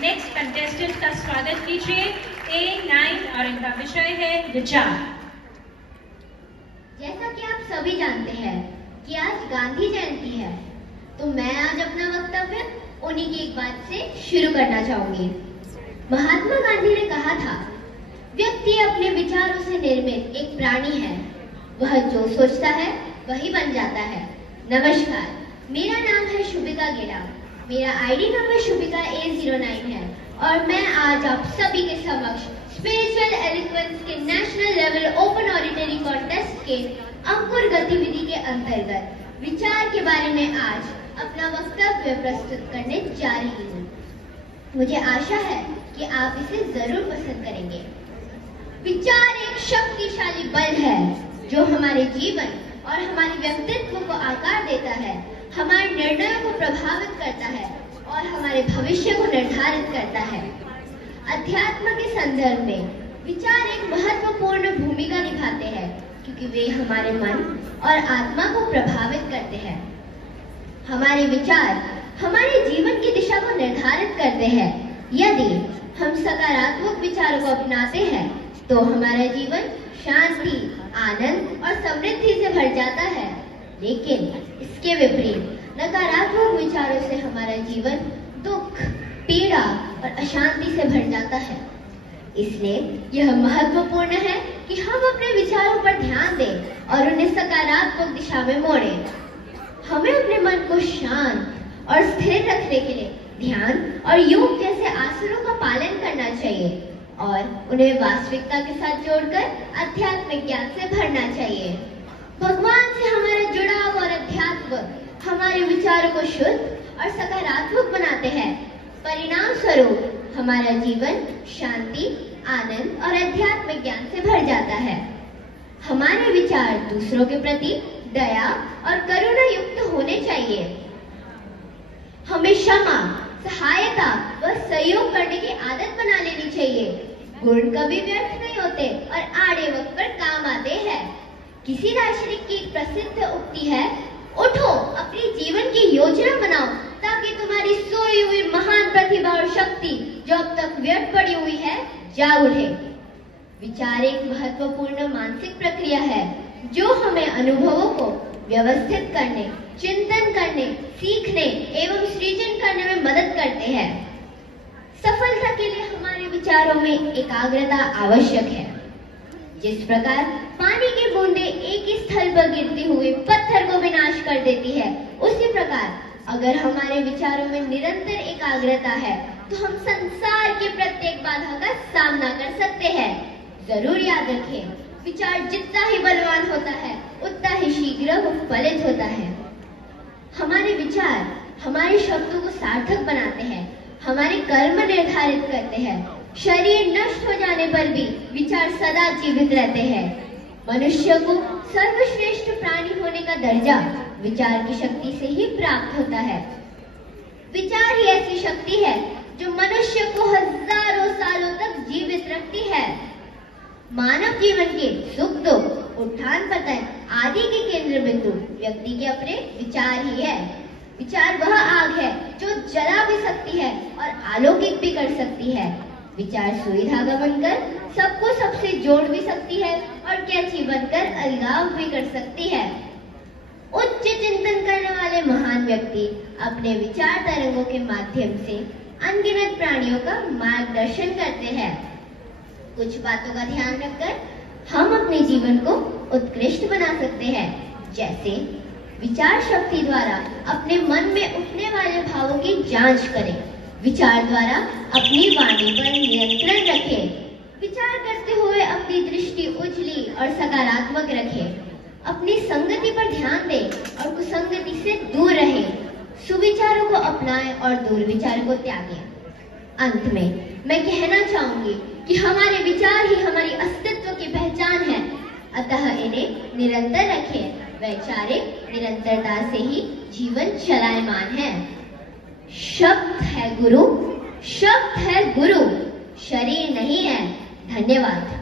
Next contestant का स्वागत कीजिए A9 और इनका विषय है विचार। जैसा कि आप सभी जानते हैं कि आज गांधी जयंती है, तो मैं आज अपना वक्तव्य उन्हीं की एक बात से शुरू करना चाहूंगी। महात्मा गांधी ने कहा था, व्यक्ति अपने विचारों से निर्मित एक प्राणी है, वह जो सोचता है वही बन जाता है। नमस्कार, मेरा नाम है शुभिका गेड़ा, मेरा आईडी नंबर शुभिका A09 है और मैं आज आप सभी के समक्ष स्पिरिचुअल एलिक्वेंस के national level open auditory contest के अंकुर गतिविधि के अंतर्गत विचार के बारे में आज अपना वक्तव्य प्रस्तुत करने जा रही हूँ। मुझे आशा है कि आप इसे जरूर पसंद करेंगे। विचार एक शक्तिशाली बल है जो हमारे जीवन और हमारे व्यक्तित्व को आकार देता है, हमारे निर्णयों को प्रभावित करता है और हमारे भविष्य को निर्धारित करता है। अध्यात्म के संदर्भ में विचार एक महत्वपूर्ण भूमिका निभाते हैं क्योंकि वे हमारे मन और आत्मा को प्रभावित करते हैं। हमारे विचार हमारे जीवन की दिशा को निर्धारित करते हैं। यदि हम सकारात्मक विचारों को अपनाते हैं तो हमारा जीवन शांति, आनंद और समृद्धि से भर जाता है, लेकिन इसके विपरीत नकारात्मक विचारों से हमारा जीवन दुख, पीड़ा और अशांति से भर जाता है। इसलिए यह महत्वपूर्ण है कि हम अपने विचारों पर ध्यान दें और उन्हें सकारात्मक दिशा में मोड़ें। हमें अपने मन को शांत और स्थिर रखने के लिए ध्यान और योग जैसे आसनों का पालन करना चाहिए और उन्हें वास्तविकता के साथ जोड़कर आध्यात्मिक ज्ञान से भरना चाहिए। भगवान से हमारा जुड़ाव और अध्यात्म हमारे विचारों को शुद्ध और सकारात्मक बनाते हैं। परिणाम स्वरूप हमारा जीवन शांति, आनंद और आध्यात्मिक ज्ञान से भर जाता है। हमारे विचार दूसरों के प्रति दया और करुणा युक्त होने चाहिए। हमें क्षमा, सहायता व सहयोग करने की आदत बना लेनी चाहिए। गुण कभी व्यर्थ नहीं होते और आड़े वक्त पर काम आते हैं। किसी दार्शनिक की प्रसिद्ध उक्ति है, उठो, अपनी जीवन की योजना बनाओ ताकि तुम्हारी सोई हुई महान प्रतिभा और शक्ति जो अब तक व्यर्थ पड़ी हुई है जाग उठे। विचार एक महत्वपूर्ण मानसिक प्रक्रिया है जो हमें अनुभवों को व्यवस्थित करने, चिंतन करने, सीखने एवं सृजन करने में मदद करते हैं। सफलता के लिए हमारे विचारों में एकाग्रता आवश्यक है। जिस प्रकार पानी की बूंदें एक ही स्थल पर गिरते हुए पत्थर को विनाश कर देती है, उसी प्रकार अगर हमारे विचारों में निरंतर एकाग्रता है तो हम संसार की प्रत्येक बाधा का सामना कर सकते हैं। जरूर याद रखें, विचार जितना ही बलवान होता है उतना ही शीघ्र वो फलित होता है। हमारे विचार हमारे शब्दों को सार्थक बनाते हैं, हमारे कर्म निर्धारित करते हैं। शरीर नष्ट हो जाने पर भी विचार सदा जीवित रहते हैं। मनुष्य को सर्वश्रेष्ठ प्राणी होने का दर्जा विचार की शक्ति से ही प्राप्त होता है। विचार ही ऐसी शक्ति है जो मनुष्य को हजारों सालों तक जीवित रखती है। मानव जीवन के सुख दुख, उत्थान पतन आदि के केंद्र बिंदु व्यक्ति के अपने विचार ही है। विचार वह आग है जो जला भी सकती है और आलोकित भी कर सकती है। विचार सुई धागा बनकर सबको सबसे जोड़ भी सकती है और कैंची बनकर अलगाव भी कर सकती है। उच्च चिंतन करने वाले महान व्यक्ति अपने विचार तरंगों के माध्यम से अनगिनत प्राणियों का मार्गदर्शन करते हैं। कुछ बातों का ध्यान रखकर हम अपने जीवन को उत्कृष्ट बना सकते हैं, जैसे विचार शक्ति द्वारा अपने मन में उठने वाले भावों की जांच करें। विचार द्वारा अपनी वाणी पर नियंत्रण रखें। विचार करते हुए अपनी दृष्टि उजली और सकारात्मक रखें। अपनी संगति पर ध्यान दें और कुसंगति से दूर रहें। सुविचारों को अपनाएं और दुर्विचार को त्यागें। अंत में मैं कहना चाहूंगी कि हमारे विचार ही हमारी अस्तित्व की पहचान है, अतः इन्हें निरंतर रखें। वैचारिक निरंतरता से ही जीवन चलायमान है। शब्द है गुरु, शब्द है गुरु, शरीर नहीं है। धन्यवाद।